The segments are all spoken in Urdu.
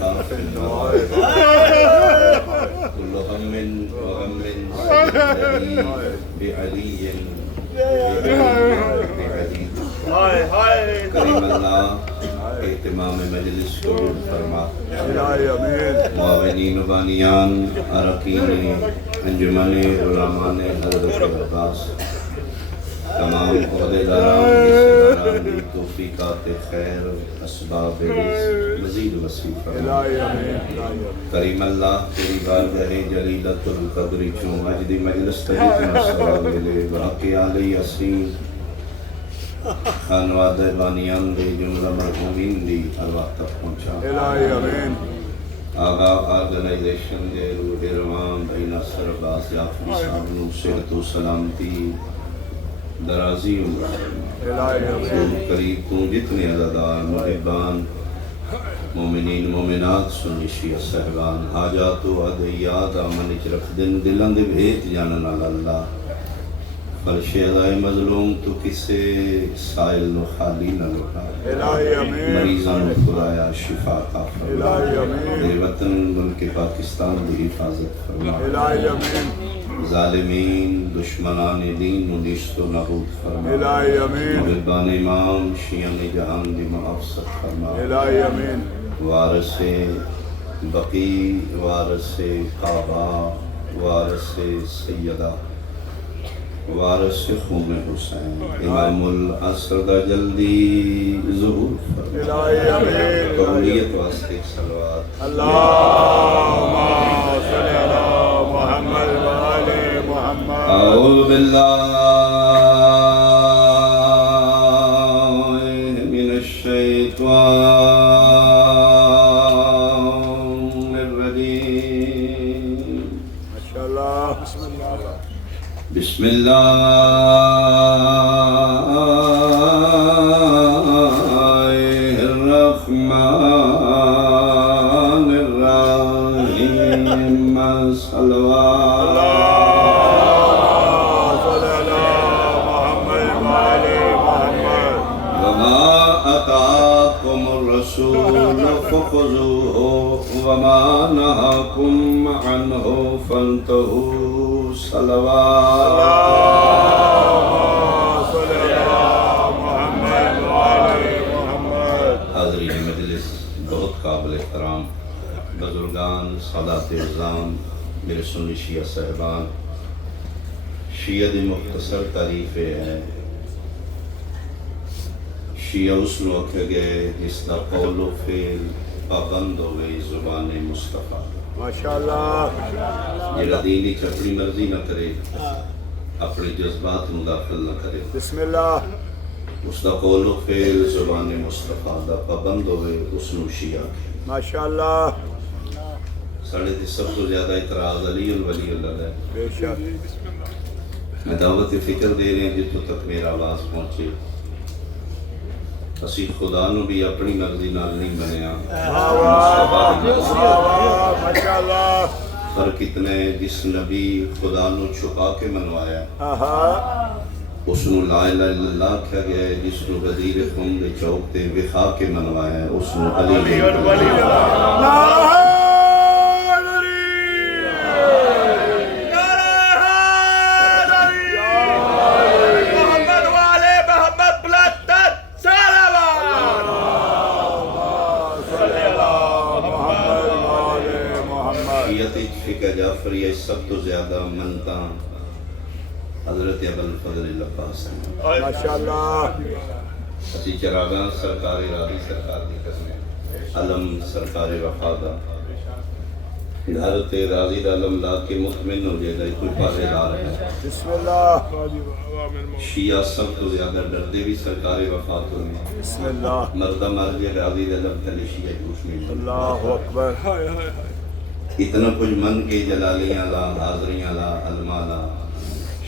خاف كل هم وغم بعلي کریم اللہ اہتمام مجلس قبول فرما، معاونین و بانیان اراکین انجمن علماء حضرت عباس، تمام عہدیداران کی توفیقات خیر اسباب رزق مزید وسیع فرما۔ کریم اللہ تیری بارگاہ جلیلۃ القدر چوں مجد مجلس تجتنا سوال ملے، واقع علی یاسین خانواد بانیان دے جملہ مرحومین دی ارواح تک پہنچا۔ آغا آرگنائزیشن دے روح روان بھائی ناصر عباس یافری صاحب نو صحت و سلامتی درازی عمر قریب تو جتنے عزادار محبان مومنین مومنات سنی شیعہ صحبان حاجات و عدیات آمنچ رکھ دن دلند بھیت جاننا اللہ فرش ادائے مظلوم تو کسے سائل نو خالی نہ لوٹا، مریضان خدایا شفا کا فرما، میرے وطن ملک پاکستان دی حفاظت فرما، ظالمین دشمنان دین و نیست و نابود فرما، محبان امام شیعان جہان دی محافظت فرما، وارث بقی وارث کعبہ وارث سیدہ وارث خون حسین امام العصر دا جلدی ظہور فرما، قومیت واسطے صلوات اللہم صلی علی محمد و آل محمد۔ اعوذ باللہ من الشیطان الرجیم۔ ماشاءاللہ، بسم اللہ بسم اللہ الرحمن الرحیم، صلوات وما آتاکم الرسول فخذوه وما نهاکم عنه فانتهوا، صلوات حاضرین مجلس بہت قابل احترام بزرگان سادات اعظام میرے سنی شیعہ صاحبان، شیعہ دی مختصر تعریف ہے شیعہ اس نو آکھے گئے جس دا قول و فعل پابند ہوئے زبان مصطفیٰ، ماشاءاللہ، جڑا دینی اپنی مرضی نہ کرے اپنے جذبات مداخل نہ کرے، بسم اللہ، اس دا قول و فعل زبان مصطفیٰ دا پابند ہوئے اس نو شیعہ کے۔ ماشاءاللہ، ساڑھے تے سب تو زیادہ اعتراض علی الولی اللہ ہے۔ بے شک، میں دعوت فکر دے رہے ہیں جتوں تک میرا آواز پہنچے، اسی خدا نو بھی اپنی مرضی نال نہیں بنیا، ماشاءاللہ، فرق اتنا ہے جس نبی خدا نو چھپا کے منوایا اس نو لا الہ الا اللہ کہا گیا ہے، جس نو غدیر خون دے چوک تے وخا کے منوایا ہے اس نو علی فقہ جعفریہ سب تو زیادہ منتا حضرت ابوالفضل العباس ہیں۔ ماشاءاللہ، اسی چراغاں سرکار راضی سرکار دی قسمیں علم سرکار وفادہ حضرت راضی دا علم لا کے مطمئن ہو جائے دائی کوئی پاسے دار ہے۔ بسم اللہ، شیعہ سب تو زیادہ ڈردے بھی سرکار وفات ہوئے، بسم اللہ، مردہ مرضی راضی دا علم تلی شیعہ جوش میں اللہ اکبر، اتنا کچھ من کے جلالیاں لا حاضریاں لا علماء لا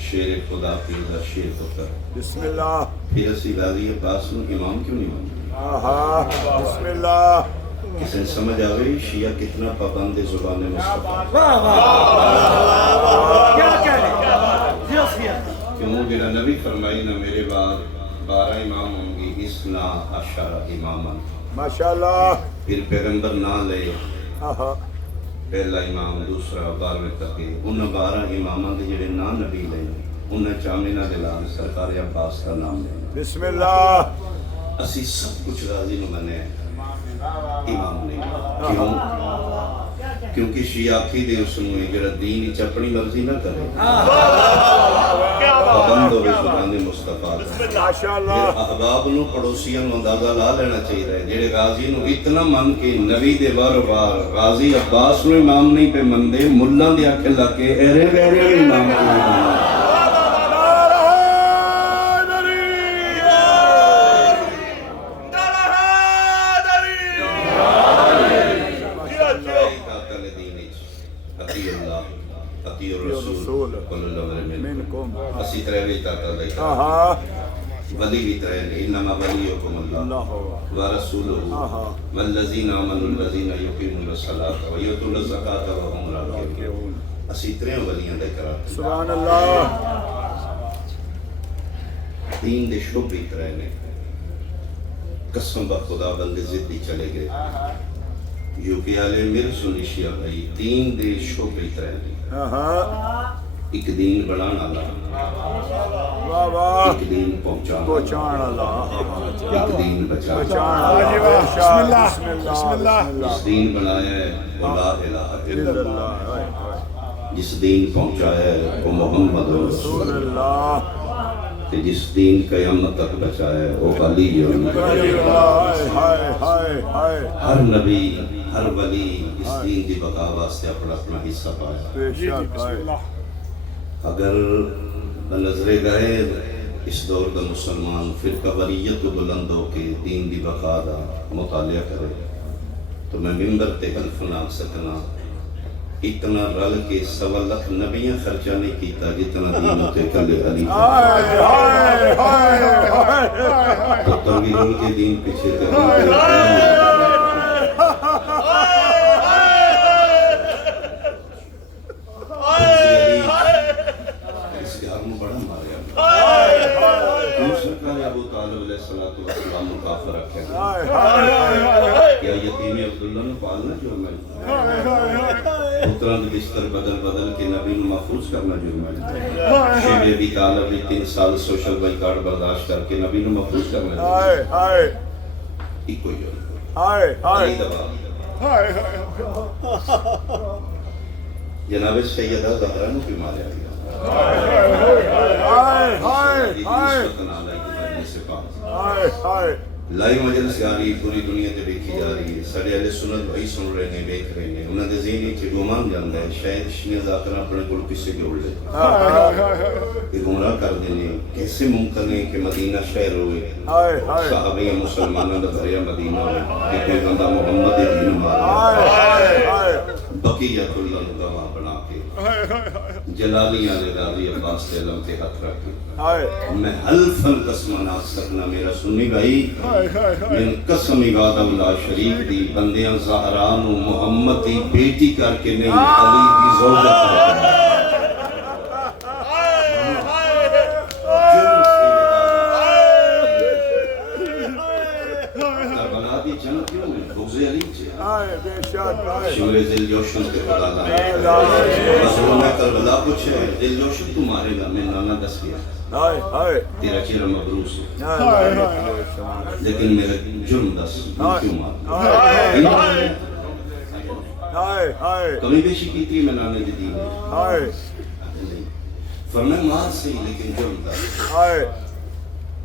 شیر خدا کی دا شیر فکر، بسم اللہ، پھر اسی راضی عباس نو امام کیوں نہیں مانتے؟ بسم اللہ، کسی نے سمجھ آوے شیعہ کتنا پابند زبان مصطفیٰ، کیوں جنہا نبی فرمائی نہ میرے بعد 12 امام ہوں گی، اسنا عشر اماما، ماشاءاللہ، پھر پیغمبر نہ لے آہا پہلا امام دوسرا 12ویں تک انہاں 12 اماماں دے جڑے نا نبی لے انہاں چامنا دے لال سرکار عباس کا نام لے بسم اللہ اسی سب کچھ غازی نو منے امام نہیں کیوں کیونکہ شیعہ کی دے اس نے جڑا دین وچ اپنی مرضی نہ کرے پابند ہوے زبان مصطفیٰ ماشاءاللہ احباب نو پڑوسیاں نو اندازہ لا لینا چاہیے جڑے غازی نو اتنا من کے نبی دے بار بار غازی عباس نو امام نہیں پہ مندے ملہ دے آکھے لگے ایرے ویرے امام کو اسی طرح بھی تاتا دیکھا ولی بھی طرح نہیں انما ولیکم اللہ ورسولہ والذین آمنوا الذین یقیمون الصلاۃ ویؤتون الزکاۃ وهم راکعون اسی طرح ولیاں دے کرا سبحان اللہ دین دے شعبے طرح نے قسم بخدا بندے ضدی چلے گئے یو پی والے میرے سنی شیعہ بھائی دین دے شعبے طرح نے ایک دین بنانا اللہ ایک دین پہنچانا اللہ ایک دین بچانا اللہ بسم اللہ جس دین بنایا ہے وہ لا الہ الا اللہ جس دین پہنچایا ہے وہ محمد رسول اللہ جس دین قیامت تک بچایا ہے وہ علی ہر نبی ہر ولی اس دین کی بقا واسطے اپنا اپنا حصہ پایا اگر بنظر گئے اس دور دا مسلمان فرقہ وریت کو بلند ہو کے دین دی بقا دا مطالعہ کرے تو میں ممبر تے حلف نہ سکنا اتنا رل کے 1.25 لاکھ نبیاں خرچہ نہیں کیتا جتنا دین تے کلے علی تو تنویر ان کے دین پیچھے کیا یتیم عبداللہ نے پالنا جرم ہے پتران بستر بدل بدل کے نبی نو محفوظ کرنا جرم ہے شیب ابی طالب بھی 3 سال سوشل بائیکاٹ برداشت کر کے نبی نو محفوظ کرنا جرم ہے ایک کوئی جرم علی دبا جناب سیدہ زہرا نو بھی ماریا گیا لائیو مجلس سے آ رہی پوری دنیا تے دیکھی جا رہی ہے سارے اہل سنت بھائی سن رہے ہیں دیکھ رہے ہیں انہوں نے ذہن وچ گمان جاندا ہے شاید شیعہ ذاکر اپنے کول کسے جوڑ لے کہ گمراہ کر دینے کیسے ممکن ہے کہ مدینہ شہر ہوئے صحابہ مسلمانوں دا بھریا مدینہ ہوئے کہ پیغمبر محمد دین مارا بقیت اللہ نو گواہ بنا کے جلالیاں دے راضی عباس تے علم تے ہاتھ رکھ کے میں حلفاً قسم نہ سکنا میرا سنی بھائی من قسم عباد اللہ شریف دی بندیاں زہران و محمد دی بیٹی کر کے نہیں علی دی زوجہ کر کے کربلا دی جنگ کیوں ہے بغض علی شمر دل جوشن کے خدا دا رسول میں کربلا کچھ ہے دل جوشن تمہارے گا میں نانا دس گیا تیرا چہرہ مبروس ہے لیکن میرا جرم دس کیوں مار کمی بیشی کی تھی میں نانے دی دی فرمائے مار سے لیکن جرم دس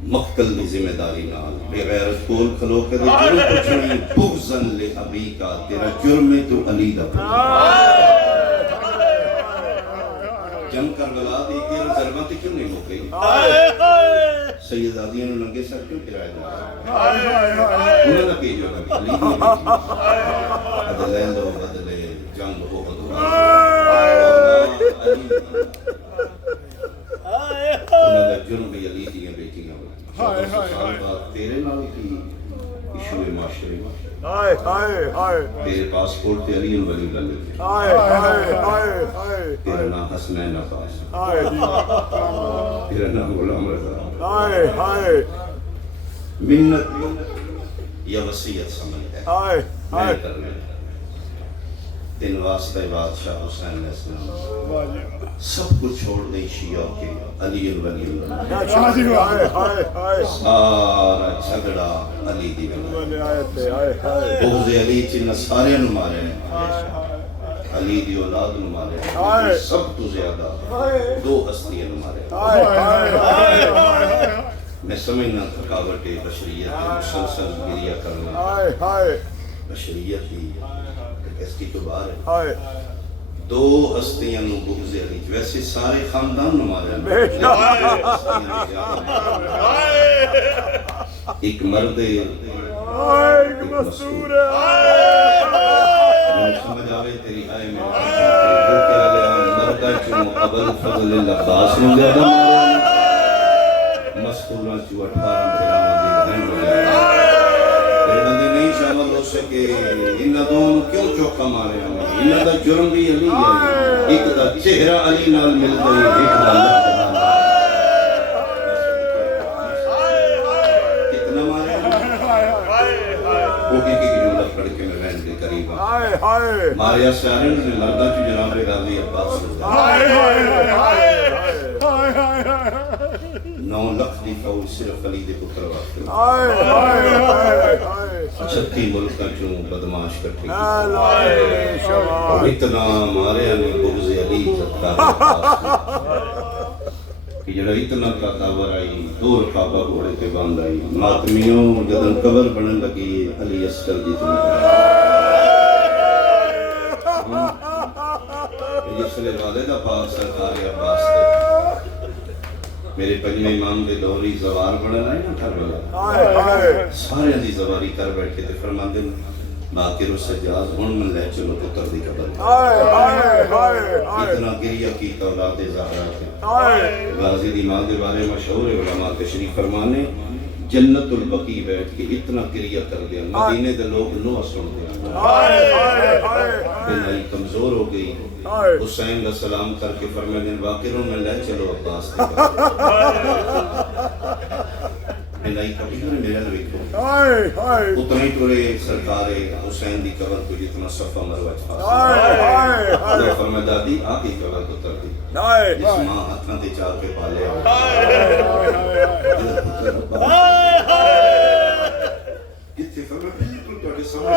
مقتل میں ذمہ داری نال بے غیرت کول کھلو کے دے جرم کچھ نہیں بغضاً لے ابی کا تیرا جرم ہے تو علی دا جنگ کربلا دی تیرا ضربت کیوں نہیں ہو گئی سیدادیاں نے لنگے سر کیوں پھرائے جا انہوں نے کی جو ہے علی دی بدلے دو بدلے جنگ ہو بدلے انہوں نے جرم بھی علی دی بیٹیاں سال بعد تیرے نال کی ایشو معاشرے تیرے پاسپورٹ تے علی ولی اللہ لکھے تیرا نام حسنین عباس تیرا نام غلام رضا منت یا وصیت سمجھ ہے میں کرنا تین واسطے بادشاہ حسین علیہ السلام سب کچھ چھوڑ دیں شیعہ کے علی الولی سارا جھگڑا علی دی بغض علی چنہ سارے نو مارے علی دی اولاد نو مارے سب تو زیادہ دو ہستیاں نو مارے میں سمجھنا تھکاوٹ بشریت مسلسل گریہ کرنا بشریت ہی اس کی تو بار ہے دو ہستیاں نو بغض علی ویسے سارے خاندان نو مارے ایک مرد ایک مستور سمجھ آوے تیری آئے میں جو کیا گیا مردہ چون قبل فضل العباس نو زیادہ مارے مستورہ چو 18 بہن ہو گیا میرے بندی نہیں شامل ہو سکے انہا دونوں کیوں چوکا مارے ہمیں انہا دا جرم بھی علی ہے ایک دا چہرہ علی نال مل گئی ایک دا اللہ کتنا مارے وہ ایک جملہ پڑھ کے میں بہن کے قریب ماریا سارے نے لردہ کی جناب غازی عباس سے 9 لکھ دی فوج صرف علی دے پتر واسطے 36 ملکاں چوں بدماش کٹھے اتنا مارے ہمیں بغض علی ستار کہ جڑا اتنا طاقتور آئی 2 رکابہ گھوڑے پہ باندھ آئی ماتمیوں جدن قبر بنن لگی علی اصغر جی تمہیں جس لئے والدہ پاک سرکار عباس دے میرے پنجمے امام دے دوری زوار بڑھن آئے نا کربلا سارے دی زواری کر بیٹھے تھے فرمان دن باقر و سجاد ہون من لے چلو پتر دی قبر اتنا گریہ کی اولاد زہرا تھے غازی دی ماں دے بارے مشہور علماء تشریف فرمانے جنت البقی بیٹھ کے اتنا گریہ کر دیا مدینے دے لوگ نو سن دیا دل کمزور ہو گئی حسین کا سلام کر کے فرمائے دن باقروں میں لے چلو عباس دے میں لائی کبھی کرے میرے نبی کو اتنا ہی ٹورے سرکار حسین دی قبر کو جتنا صفحہ مروج حاصل فرمائے دادی آتی قبر کو تر دی جس ماں اتنا دے چار کے پالے کتنے فرمائے بالکل توڑے سمجھ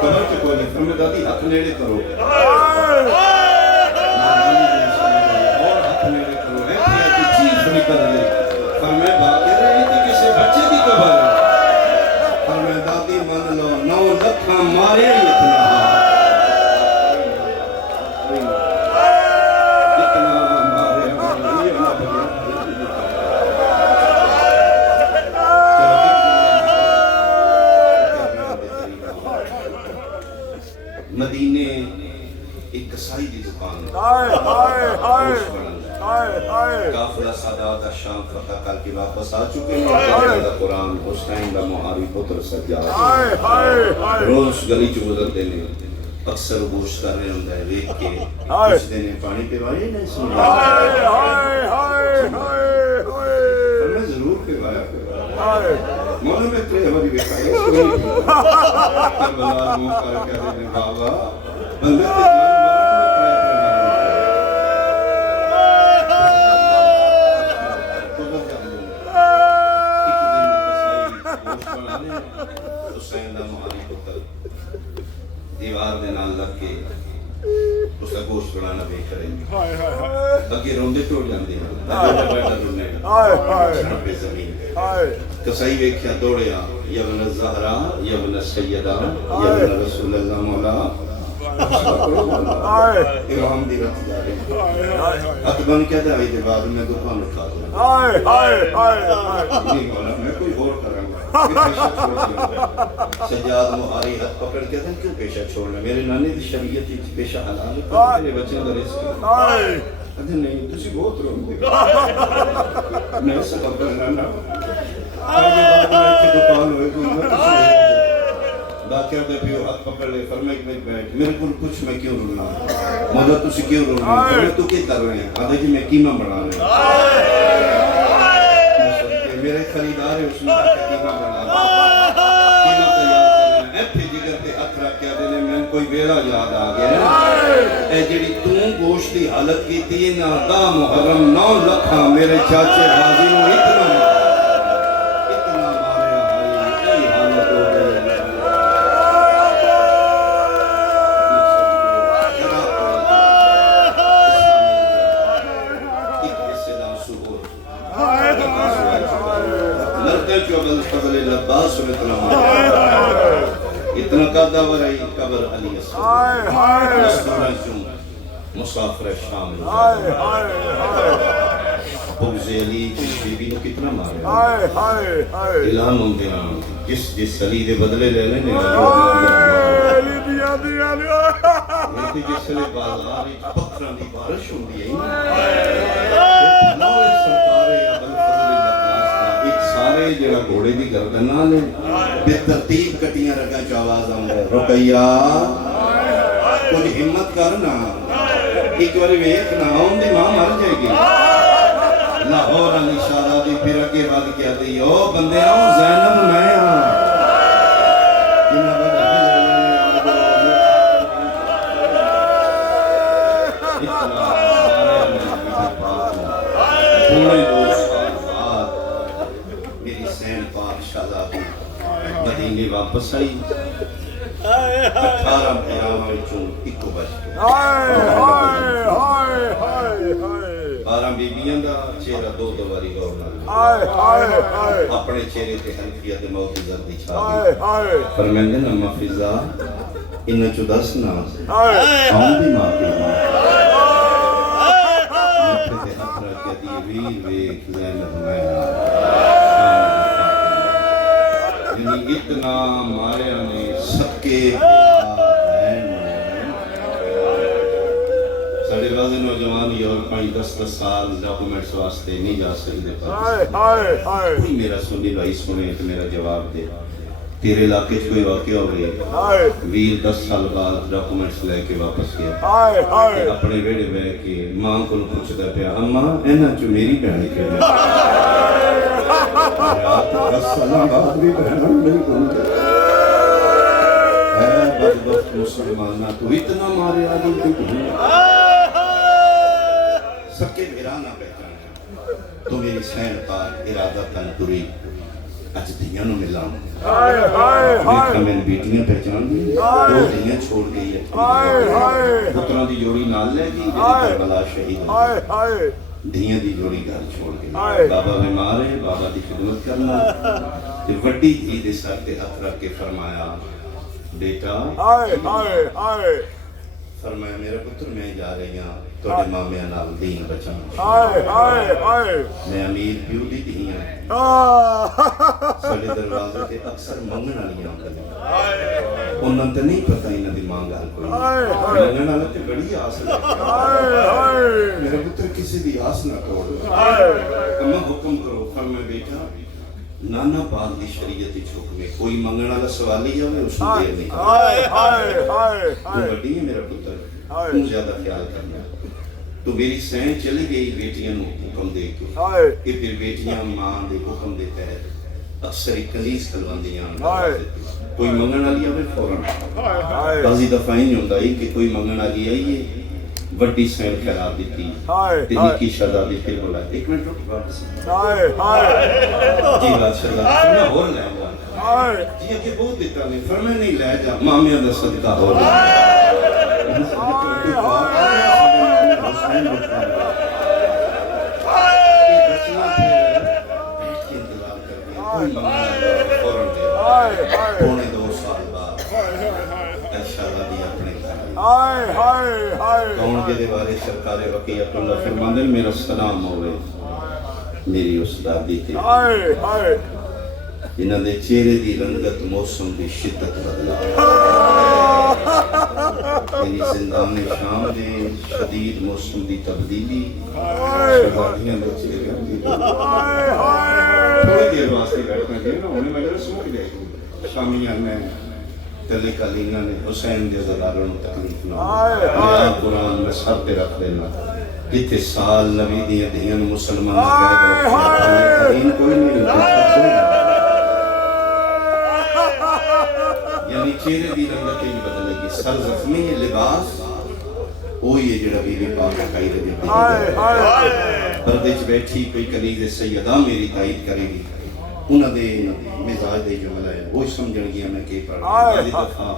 قبر کے کوئی نہیں فرمائے دادی حق نیڑے کرو اور حق نیڑے کرو ایک چیز نکل گئی فرمائے باقی رہی تھی کسی بچے کی قبر فرمائے دادی مان لو 9 لکھاں مارے اتنا مدینے ایک کسائی دی دکان کافلہ سادات شام فتح کر کے واپس آ چکے ہیں قرآن اس ٹائم دا محاری پتر سجاد روز گلی چ گزرتے ہیں اکثر گوشت کر رہے ہوں گے ویک کے اس دینے پانی پہ وائے نہیں سن میں ضرور پہ وایا مولا میں ترے ہماری بیٹھا ہے اس کو نہیں کربلا موقع کر دینے بابا بندے تے حسین دا محاری پتر دیوار دے نال لگ کے اس کا گوشت بڑھانا بے کریں گے اگے روندے ٹوڑ جاندے ہیں بیٹھا رونے پہ زمین کسائی ویکھیا دوڑیا یبن الزہرا یبن السیدہ یبن رسول اللہ مولا امام دی رت جا رہے حق بن کیا دے آئی دے بعد میں دکان اٹھا دوں نہیں مولا میں کوئی غور کر رہا ہوں سجاد محاری حق پکڑ کے دیں کیوں پیشہ چھوڑنا میرے نانے دی شریعت پیشہ حلال ہے میرے بچے دا رزق ادھر نہیں تسی بہت رو دے میں سبب کرنا نا آگے بعد میں ایک دکان ہوئے کوئی میں کسی باقیہ دے بھی ہاتھ پکڑ لے فرمائے کہ بیٹھ میرے کو کچھ میں کیوں رونا مولا تسی کیوں رونا فرمائے تو کیا کر رہے ہیں آدھے جی میں قیمہ بڑھا رہے ہیں میرے خریدار ہے اس نے قیمہ بنا قیمہ تیار کرنا ایتھے جگر تے ہاتھ رکھ کے آدھے نے میں کوئی ویلا یاد آ گیا اے جڑی توں گوشت دی حالت کیتی ہے نا 10 محرم 9 لکھاں میرے چاچے غازی نوں اتنا ماریا ہے کی حالت ہو گئی فضل لباس و اتنا قادہ ورائی قبر علی اسلام مسافر شام بغض علی کی بی کو کتنا مارے اعلان ہوں دینا جس علی دے بدلے لے لینے جس علی بازار پتھران دی بارش ہوں دی سارے جڑا گھوڑے دی گردن نالے بے ترتیب کٹیاں رکھا چاواز آمدے رکیہ کچھ ہمت کرنا ایک باری ویکھنا ہوں دی ماں مر جائے گی لاہور علی شارہ دی پھر اگے بات کیا دی او بندے آؤں زینب میں ہاں تھوڑے دو سال بعد میری سین پاک شہزادی مدینے واپس آئی 18 پیراں وچوں اکو بچ گیا 12 بیبیاں دا چہرہ دو دواری غور نال اپنے چہرے تے حنفیہ تے موت دی زردی چھا دی فرمیندے نا مفضا انہاں چوں دس نا کون دی ماں کی ماں مٹھے تے ہاتھ رکھ کے دی ویر ویکھ زینب میں یعنی اتنا ماریا نے صدقے ساڑھے بازے نوجوان یورپائی 10 سال ڈاکومنٹس واسطے نہیں جا سکتے کوئی میرا سنی بھائی سنے تو میرا جواب دے تیرے علاقے کوئی واقعہ ہو گئی ویر 10 سال بعد ڈاکومنٹس لے کے واپس گیا اپنے ویڑے بے کے ماں کو پوچھتا پیا اماں اینا جو میری بہنی کے لئے 10 سال بعد بھی بہنوں نہیں کھولتے اے بدبخت مسلمانہ تو اتنا مارے آدم کی کھولے سکے میرا نہ پہچانا تو میری سین پار ارادہ تنکری اج دیاں نو ملا دیکھا میں بیٹیاں پہچان گئی دو دیاں چھوڑ گئی ہے پتران دی جوڑی نال لے گئی کربلا شہید دیاں دی جوڑی گھر چھوڑ گئی بابا بیمار ہے بابا دی خدمت کرنا وڈی دھی دے سر تے ہاتھ رکھ کے فرمایا بیٹا فرمایا میرا پتر میں جا رہی ہوں توڑے مامیاں نال دین بچانا میں امیر پیو دی دھیاں ساڑے دروازے تے اکثر منگنا لیا انہوں تے نہیں پتہ انہوں دی مانگ ہر کوئی منگنا لیا تے بڑی آس لگا میرا پتر کسی دی آس نہ توڑ اما حکم کرو فرمایا بیٹا نانا پاک دی شریعت چھوک میں کوئی منگنا لیا سوالی جاوے اس نے دیر نہیں تو بڑی ہے میرا پتر تم زیادہ خیال کرنا تو میری سین چلی گئی بیٹیاں نو حکم دے کے کہ پھر بیٹیاں ماں دے حکم دے تحت اکثر کنیز کھلواندیاں کوئی منگن والی آوے فوراً بعضی دفعہ ہی نہیں ہوتا ہے کہ کوئی منگن والی آئیے وڈی سین خیرات دیتی تے نکی شہزادی پھر بولا 1 منٹ رک واپس جی بات شہزادی میں اور لے جا جی کہ بہت دیتا نہیں فرمائے نہیں لے جا مامیاں دا صدقہ ہو جا پونے 2 سال بعد شہزادی اپنے گھر کون کے دے بارے سرکار وقیت اللہ فرماندن میرا سلام ہوئے میری اس دادی تھی جنہاں دے چہرے دی رنگت موسم دی شدت بدلا یعنی زندان شام دے شدید موسم دی تبدیلی شہزادیاں دے چہرے دی تھوڑی دیر واسطے بیٹھنا دے نا انہیں مجھے سمجھ لے شامیاں میں تلے کلینا نے حسین دے زداروں تکلیف نہ قرآن میں سر پہ رکھ دینا جتھے سال نبی دیاں دیاں مسلمان قائد کوئی نہیں یعنی چہرے دی رنگت ہی بدل گئی سر زخمی ہے لباس وہی ہے جڑا بی بی پاک کھائی دے دی پردے چ بیٹھی کوئی کنیز سیدہ میری تائید کرے گی انہاں دے مزاج دے جملہ ہے وہ سمجھن گیا میں کہ پڑھ بعض دفعہ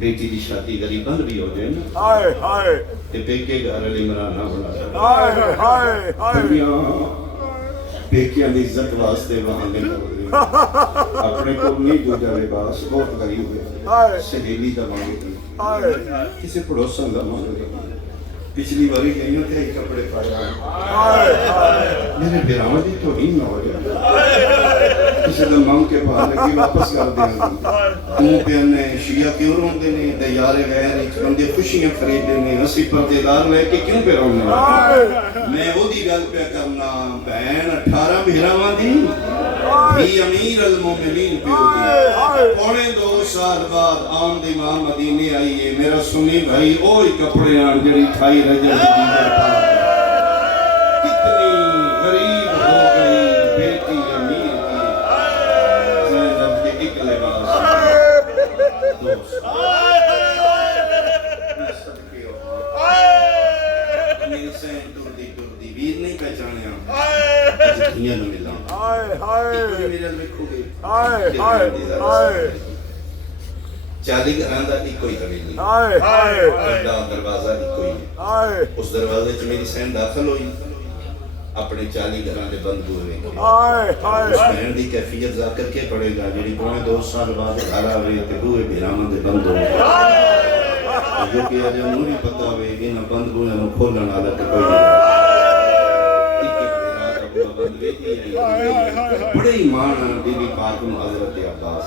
بیٹی دی شادی غریباں بھی ہو جائے نا تے پیکے گھر علی عمران نہ بنا پیکیاں دی عزت واسطے بہانے کر اپنے کو نہیں جو جائے باس بہت غریب ہے سہیلی دا مانگے کسی پڑوسن دا مانگے پچھلی باری گئیوں تھے ایک کپڑے پایا میرے بیراؤں دی تو ہی نہ ہو جائے کسی دا مانگ کے پاہ لگی واپس کر دیں تم پیانے شیعہ کیوں رون دینے دیارے غیر ایک بندے خوشیاں خرید دینے ہسی پردے دار لے کے کیوں پہ رون دینے میں وہ دی گل پہ کرنا بہن 18 بیراؤں دی بھی امیر المومنین پہ ہوتی پونے 2 سال بعد آمد امام مدینے آئی ہے میرا سنی بھائی اوہی کپڑے آن جڑی 28 رجب دیگر پا کتنی غریب ہو گئی بیٹی امیر کی زینب کے ایک لباس دوست میں صدقے ہو میری سین ٹردی ویر نہیں پہچانے ہم دنیا نہ ملا چالی گھران دا ایک کوئی حویلی بڑا دروازہ ایک کوئی ہے اس دروازے چ میری سین داخل ہوئی اپنے 40 گھران دے بند ہوئے اس بہن دی کیفیت ذاکر کے پڑے گا جڑی پونے 2 سال بعد گھر آوے تے بوئے بیرامن دے بند ہوئے جو کہ آج انہوں نہیں پتا ہوئے کہ انہاں بند ہوئے انہوں کھولن آلہ تے کوئی نہیں بڑے ایمان بی بی پاکم حضرت عباس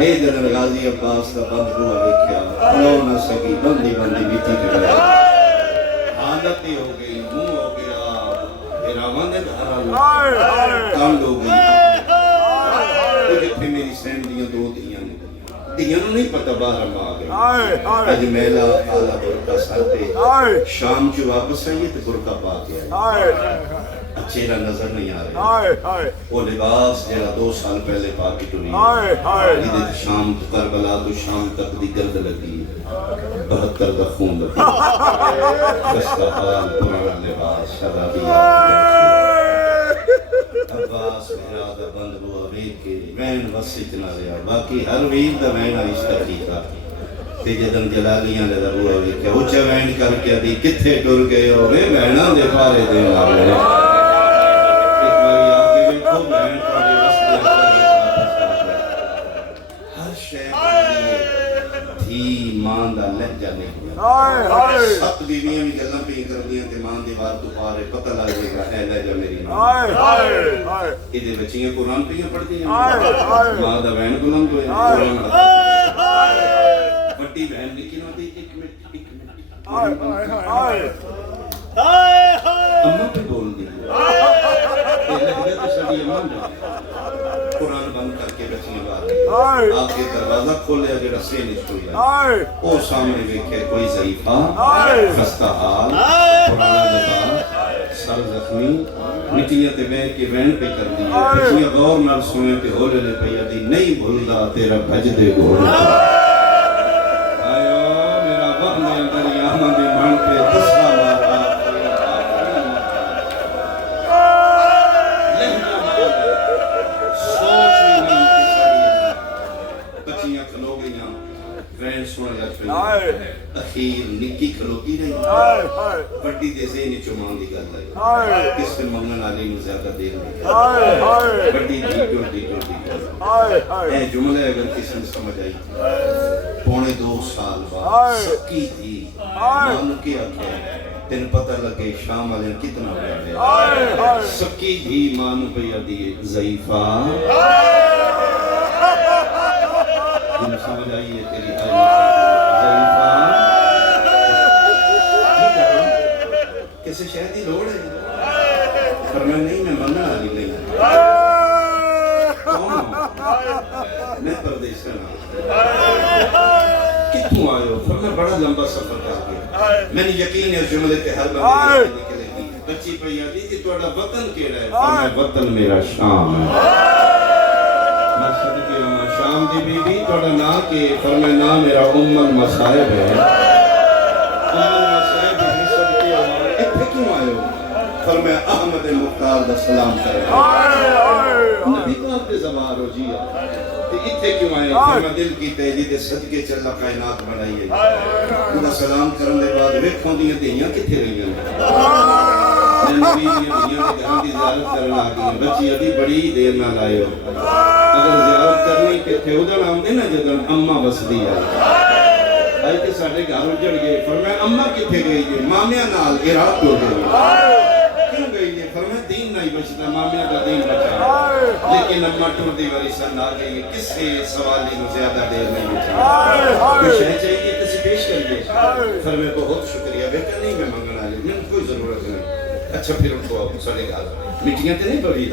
اے جدن غازی عباس کا بند ہوا دیکھیا کھلو نہ سکی بندی بیتی کرے حالت ہی ہو گئی منہ ہو گیا ایرامان دے دھارا کام ہو گئی تو جتنے میری سین دیاں 2 دیاں دیاں نو نہیں پتا باہر ہم آگئے اج میلا آلہ برکہ سارتے شام جو واپس آئیے تو برکہ پا گیا چہرہ نظر نہیں آ رہا وہ لباس جیڑا 2 سال پہلے پاکی تو نہیں ہے شام کربلا تو شام تک دی گرد لگی 72 دا خون لگی خستہ حال پرانا لباس شرابی عباس میرا دا بند ہوا وید کے وین وسیت نہ رہا باقی ہر وید دا وین آئیشتہ کی تھا تے جدن جلالیاں لے دا ہوا وید کہ اچھا وین کر کے دی کتھے ٹر گئے ہوئے وینہ دے پارے دے مارے سب بیویاں بھی گلہ پہ کر دیا تے مان دیوار تو پارے پتہ لگے گا اے لے جا میری ماں ادھے بچیاں قرآن پہ پڑھ دیا ماں دا بہن قرآن تو قرآن بڑی بہن لکھی نہ دی 1 منٹ اماں پہ بول دی لہجہ تو سڑی اماں قرآن بند کر کے بچیاں بات آپ کے دروازہ کھولے جڑا سین اسٹوئی ہے او سامنے دیکھے کوئی ضعیفہ خستہ حال پرانا لباس سر زخمی مٹیاں تے بہ کے وین پہ کر دی بچیاں غور نال سنے تے ہولے لے پیا دی نہیں بھولدا تیرا بھج دے گھوڑا آیا میرا وہم اندر یہاں دے من پہ دسا مارا اخیر نکی کھلوتی رہی بڑی دے ذہنی چومان دی گل ہے کس نے منگن علی نو زیادہ دیر نہیں بڑی ڈیٹو اے جملے اگر کسی نے سمجھ آئی پونے 2 سال بعد سکی تھی مان کے آکھے تین پتہ لگے شام والے کتنا پیارے سکی بھی مان پہ دیئے ضعیفہ جن سمجھ آئی ہے تیری کسی شہر دی لوڑ ہے فرمایا نہیں میں منع علی نہیں کون میں پردیس کا نام کتوں آئے ہو؟ فرمایا بڑا لمبا سفر کر کے میں نے یقین ہے جملے تے ہر بندے نکلے گی بچی پہ یادی کہ تہاڈا وطن کیڑا ہے؟ فرمایا وطن میرا شام ہے۔ میں صدقے رہا شام دی بی بی تہاڈا نام کے؟ فرمایا نام میرا ام المصائب ہے۔ ام المصائب بھی صدقے رہا اتھے کیوں آئے ہو؟ فرمایا احمد مختار دا سلام کر نبی پاک دے زبار ہو جی تے اتھے کیوں آئے؟ فرمایا دل کی تیزی دے صدقے چ اللہ کائنات بنائی ہے۔ انہاں سلام کرن دے بعد ویکھوں دیاں دھیاں کتھے رہیاں میں نبی دیاں دھیاں دے گھراں دی زیارت کرن آ گئی بچی ابھی بڑی دیر نال آئے ہو اگر زیارت کرنی تے تھے اودن آندے نا جدن اماں وسدی آئی تے ساڈے گھر اجڑ گئے۔ فرمایا اماں کتھے گئی جے؟ مامیاں نال عراق ہو گئی۔ کیوں گئی جے؟ فرمایا دین نہیں بچتا مامیاں دا دین بچا لیکن اماں ٹور دی واری سن آ گئی کسے سوالی نو زیادہ دیر نہیں بچا کوئی شے چاہیے تے پیش کریے۔ فرمایا بہت شکریہ بیٹا نہیں میں منگن والے میں کوئی ضرورت نہیں۔ اچھا پھر ان کو ساڈے گھر میٹنگاں تے نہیں پڑھی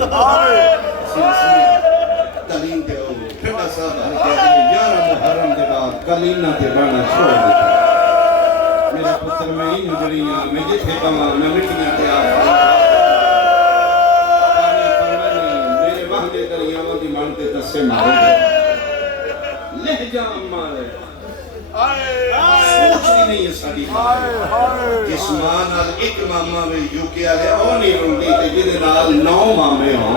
تعلیم دے او پھٹا صاحب ہر کہ 11 محرم دے بعد کلینا تے بانا چھوڑ دتا میرا پتر میں ہی نجریاں میں جتھے کما میں میٹنگاں تے آ میرے وحدے دریاواں دی مان تے دسے مارے لہجہ اماں ہے سوچتی نہیں ہے ساری ماں جس ماں نال ایک ماما میں یو کے آلے او نہیں روندی تے جدے نال 9 مامے ہوں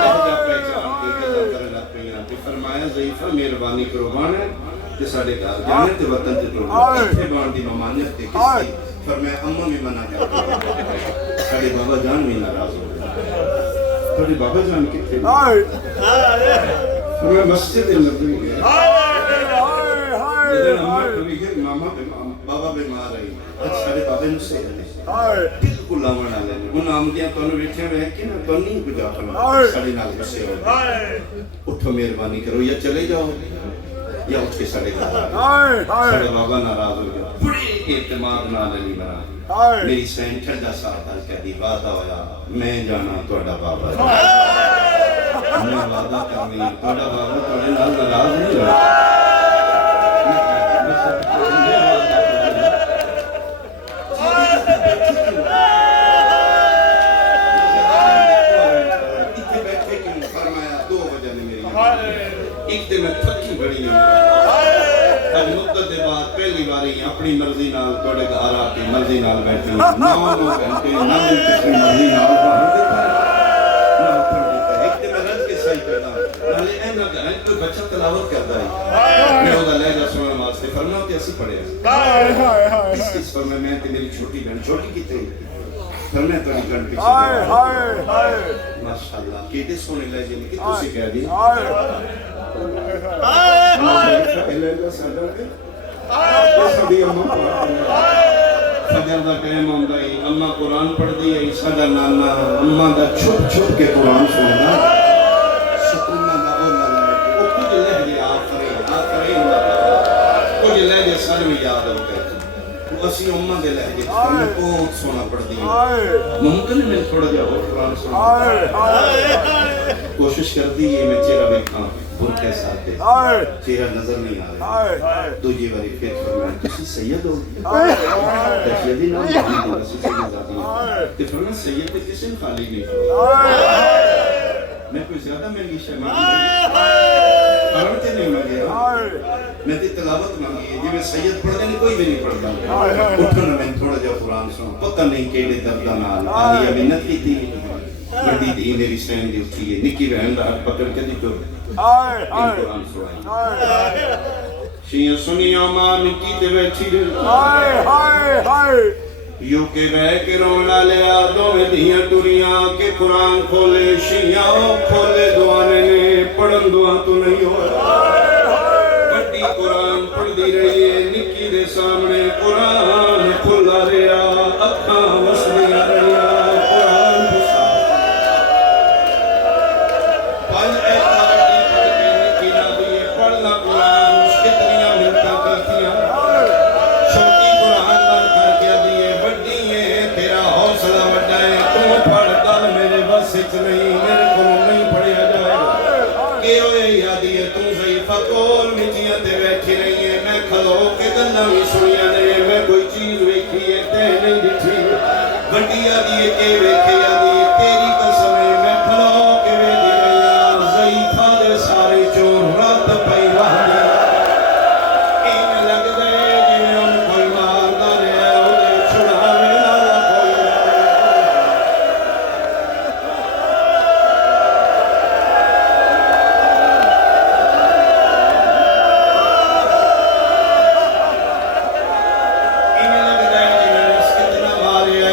لہجہ پہچان کے قدر کرنے لگ پہیاں تے فرمایا ضعیفہ مہربانی کرو بانے تے ساڑے گھر جانے تے وطن تے ٹوڑ اتھے بان دی ممانیت تے کس دی فرمایا اماں بھی منع کرتے ساڑے بابا جان بھی ناراض ہو گئے ساڑے بابا جان کتنے فرمایا مسجد نبوی ہے ماما بابا بیمار رہی سارے بابے نو سے بالکل آمن آ لے ان آمدیاں تو انہوں بیٹھے ہوئے ہیں کہ نا تو نہیں بجا فرما سارے نال بسے ہو اٹھو مہربانی کرو یا چلے جاؤ یا اٹھ کے سارے گھر سارے بابا ناراض ہو گیا بڑی اعتماد نہ لگی بنا میری سین ٹھنڈا ساتھ آج کہہ دی وعدہ ہویا میں جانا توڑا بابا میں وعدہ کرنی توڑا بابا توڑے نال ناراض نہیں رہا ایک دن میں تھکی بڑی ہوں مدت دے بعد پہلی باری اپنی مرضی نال توڑے گھر آ کے مرضی نال بیٹھی 9 گھنٹے نہ کسی مرضی نال باہر دیتا ہے ایک دن میں رج کے صحیح پیدا نالے اے نہ گھر کوئی بچہ تلاوت کرتا ہے میں وہ لے جا سونا واسطے فرمایا کہ اسی پڑھے اس پر میں تے میری چھوٹی بہن چھوٹی کی تھی فرمایا تو نہیں گھنٹ پیچھے ماشاءاللہ کیتے سونے لے جی کہ تسی کہہ دی فجر دا ٹائم آندا ہے اماں قرآن پڑھدی ہے ساڈا نانا اماں دا چھپ چھپ کے قرآن سندا سکون دا او نال او کچھ لہجے آفرین کچھ لہجے سن بھی یاد ہو گئے وہ اسی اماں دے لہجے میں بہت سونا پڑھدی ہے ممکن ہے میں تھوڑا جہا اور قرآن سنا کوشش کرتی ہے میں چہرہ دیکھاں برکے ساتھ چہرہ نظر نہیں آ رہا دوجی باری پھر فرمایا تسی سید ہو سیدی نام جانی دے رسی سید ذاتی تے فرمایا سید تے کسی نے خالی نہیں میں کوئی زیادہ مہنگی شے مانگی پڑھتے نہیں مانگے میں تے تلاوت مانگی ہے جی میں سید پڑھنے نہیں کوئی بھی نہیں پڑھتا اٹھنا میں تھوڑا جا قرآن سنا پتہ نہیں کیڑے دردہ نال آلیا منت کی تھی بڑی دی میری سین دی اٹھی ہے نکی بہن دا ہاتھ پکڑ کے دی تو قرآن سنائی شیعہ سنیاں ماں نکی تے بیٹھی یو کے بہ کے رونا لیا دو میں دیاں ٹوریاں کے قرآن کھولے شیعہ کھولے دعانے نے پڑھن دعا تو نہیں ہو بڑی قرآن پڑھ دی رہی ہے نکی دے سامنے قرآن کھلا رہا اکھاں وسدیاں رہیا بیٹھی رہی ہے میں کھلو کے گلاں بھی سنیاں نے میں کوئی چیز ویکھی ہے تے نہیں ڈٹھی بڑی آدھی کے ویکھے آدھی تیری قسم ہے میں کھلو کے ویکھی رہی ہوں ضعیفہ دے سارے چور رات پئی رہی این لگدا ہے جویں ان کوئی ماردا رہیا اودے چھڑاوے والا کوئی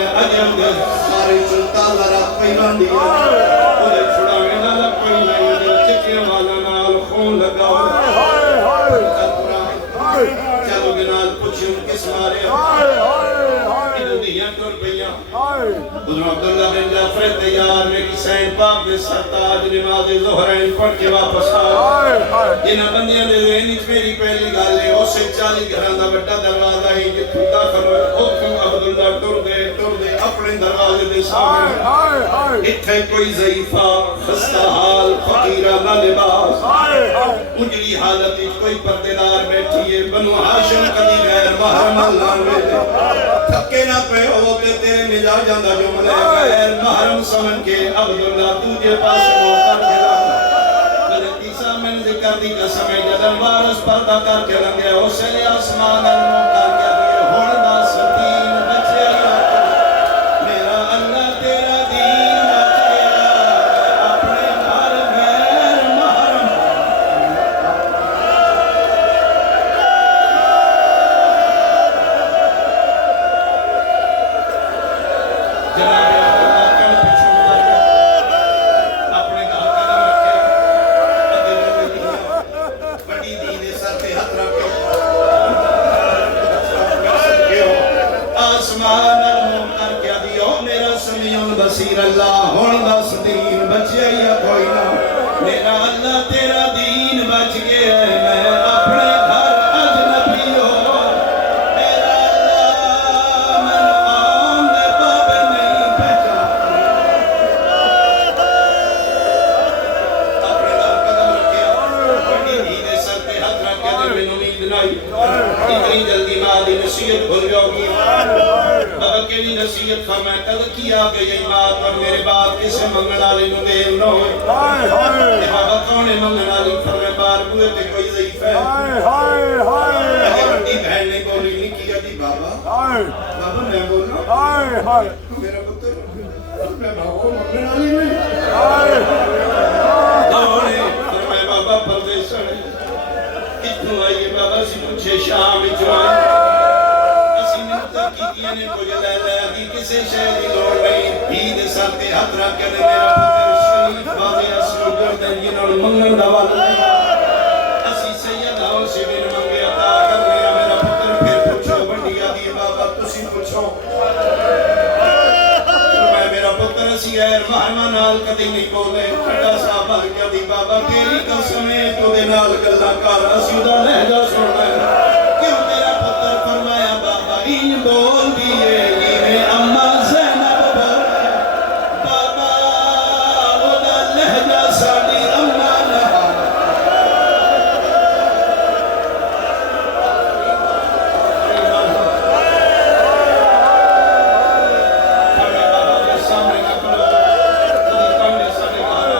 سارے چلتا لرا پئی باندھی اودے چھڑاوے والا کوئی نہیں دل چکیاں والا نال خون لگا چلو گنال پوچھوں کس مارے انہوں دیاں ٹر پئیاں حضرت عبداللہ بن جعفر تیار میری سین پاک دے سرتاج نماز ظہرین پڑھ کے واپس آ جنہاں بندیاں دے ذہن وچ میری پہلی گل ہے اسے 40 گھراں دا بڑا دروازہ ہے جتھوں داخل ہوئے اوتھوں عبداللہ ٹر دے اپنے دروازے دے سامنے اتھے کوئی ضعیفہ خستہ حال فقیرہ نہ لباس اجڑی حالت وچ کوئی پردےدار بیٹھی ہے بنو ہاشم کدی غیر محرم اللہ میں تھکے نہ پہ ہو تے تیرے مزاج جاندا جملہ غیر محرم سمجھ کے عبداللہ تجھے پاس ہو کر کے غلطی سا میں ذکر دی قسم ہے جدن وارث پردہ کر کے لنگے اسے لے آسمان المو کر کے دیئے ہوڑ دا ستین بچے میرا اللہ تیرا دین بچ گیا اپنے گھر غیر محرم جناب آسمان المو کر کے دیو میرا سمیع بصیر اللہ ہون دس دین بچے یا کوئی نہ میرا اللہ تیرا دین بچ گیا ہے میں اپنے گھر اجنبی ہو میرا اللہ من آن دے باب نہیں پہچا اپنے گھر قدم رکھیا بڑی دین سر پہ ہاتھ رکھ کے دے میں امید نہیں اتنی جلدی ماں دی نصیحت بھول جاؤ گی بابا کیلی نصیحت فرمائے کل کیا کہ یہ بات پر میرے باپ کسے منگن آلی نو دیم نہ ہوئے بابا کونے منگن آلی فرمائے بار بوئے تے کوئی ضعیف ہے اگر بڑی بہن نے بولی نہیں کیا دی بابا میں بولنا میرا پتر میں بابا منگن آلی نہیں دوڑے فرمائے بابا پردیسہ ہے کتنوں آئیے بابا سی پوچھے شام اچھوائے نے کچھ لے لے دی کسی شہری لوڑ نہیں ہید سر تے ہاتھ رکھ کے میرا پتر شریف بازی اسلو گردن جنہوں منگن دوال نہیں اسی سیدہ سے بن منگے عطا کر لیا میرا پتر پھر پوچھو بڑھیا دی بابا تسی پوچھو میں میرا پتر اسی غیر محرمہ نال کدی نہیں بولے کھڑا صاحبہ کیا دی بابا تیری قسم ہے تو دے نال گلہ کار اسی دا لہجہ سننا ہے کیوں تیرا پتر فرمایا بابا این بول دیئے یہ اما زینب بولے بابا وہ دا لہجہ ساڑی اما لہا فرمایا بابا کے سامنے نہ کرو کدی کامنے ساڑے کارا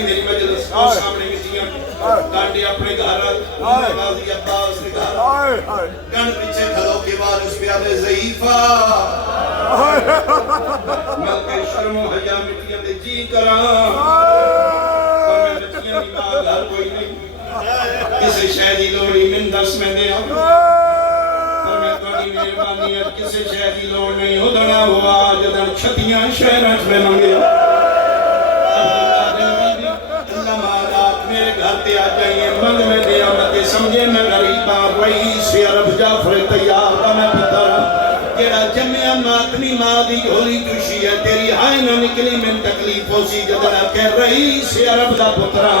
میری مجلس سامنے مٹیاں ڈانڈے اپنے گھر غازی عباس کے گھر گن پیچھے کھلو کے بعد اس پہ آدھے ضعیفہ ملکہ شرم و حیا مٹیاں دے جی کران اور میں مٹیاں دی ماں گھر کوئی نہیں کسے شہدی لوڑی من دس میں دے اور میں توڑی مہربانی ہے کسے شہدی لوڑ نہیں ادھنا ہوا جدن چھتیاں شہرات میں منگے آ جائیے مند میں دیا متے سمجھے میں غریبہ رئیس عرب جعفر تیار کا میں پتر تیرا جمعہ ماتمی ماں دی جھولی توشی ہے تیری ہائے نہ نکلی من تکلیف ہو سی جدنا کہ رئیس عرب دا پترا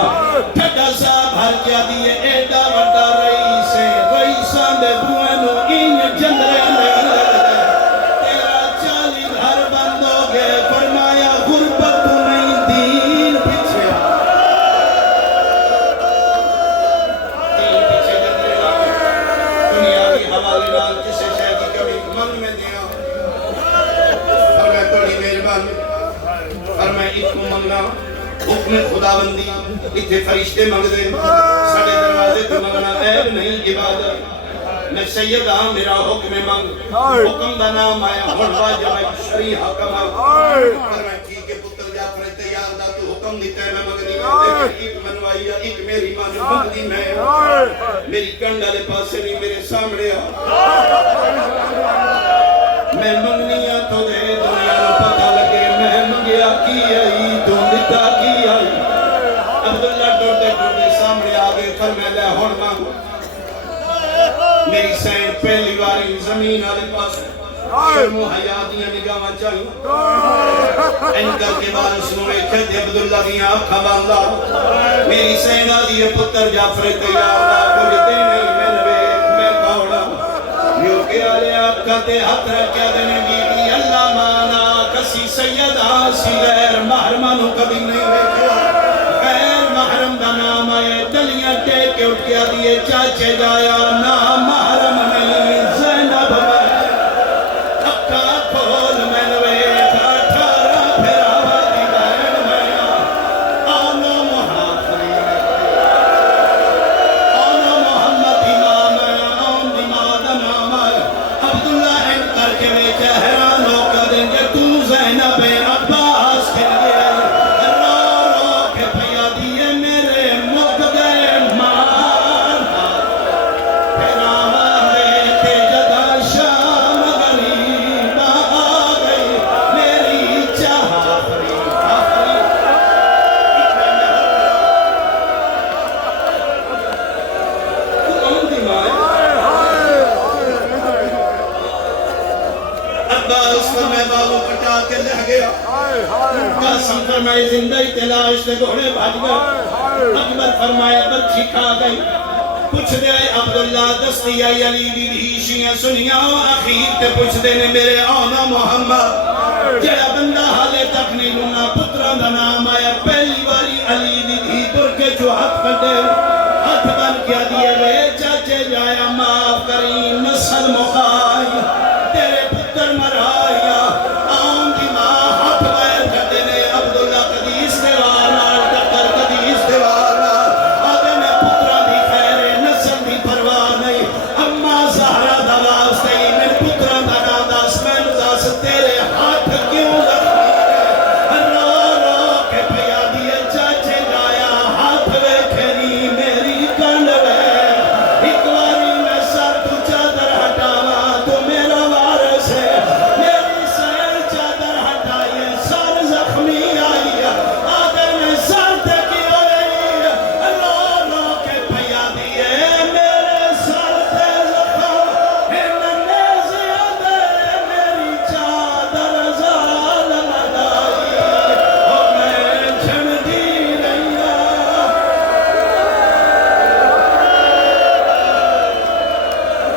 ٹھٹا صاحب ہر کیا دیئے ایڈا وڈا رئیس ہے رئیسان دے بوئنو ان جندرے نہیں لگے تیرا 40 گھر بند ہو گئے فرما کسی شے کی کمی منگ میں دیا فرمائے توڑی مہربانی فرمائے ایک کو منگنا حکم خداوندی اتنے فرشتے منگ دے ساڑھے دروازے کو منگنا عیب نہیں عبادت میں سیدہ میرا حکم منگ حکم دا نام آیا ہنوا جمعی شریح حکم فرمائے ٹھیک ہے پتر جعفر تیار دا تو حکم دیتا ہے میں منگنی ایک منوائی ایک میری ماں منگنی میں میری کنڈا لے پاسے نہیں میرے سامنے میں منگنیا تو دے دنیا نو پتہ لگے میں منگیا کی آئی تو نتا کی آئی عبداللہ ڈوڑے ڈوڑے سامنے آگے فرمائے لے ہون مانگ میری سین پہلی باری زمین آلے پاس شرم و حیاتیاں نگاہ چاہیے انکر کے بعد سنوے کہتے عبداللہ کی آنکھا باندھا میری سین آدھی پتر جعفر تیار دا کھلتے نہیں میں نوے میں کھوڑا یوں کہ آلے آپ کہتے حق رکھیا دینے بیدی اللہ مانا کسی سیدہ سی غیر محرمانو کبھی نہیں بیٹھا غیر محرم دا نام آئے دلیاں ٹیک کے اٹھ کے دیئے چاچے جایا نام محرم نہیں زینب میں اکا کھول میں نوے کھاٹھارا پھر آوازی بہن میں آنا محافری آنا محمد امام آن دماغ نام آئے عبداللہ انکر کے میں چہران ہو کر دیں گے تو زینب عباس کے لیے قاسم فرمائے زندگی تلاش دے گھوڑے بھاج گئے اکبر فرمایا بچی کھا گئی پوچھ دے عبداللہ دستی آئی علی دی دھیشیاں سنیاں آخیر تے پوچھ دے نے میرے آنا محمد جڑا بندہ حالے تک نہیں لنا پترہ دا نام آیا پہلی باری علی دی دھی پر کے جو حق کر دے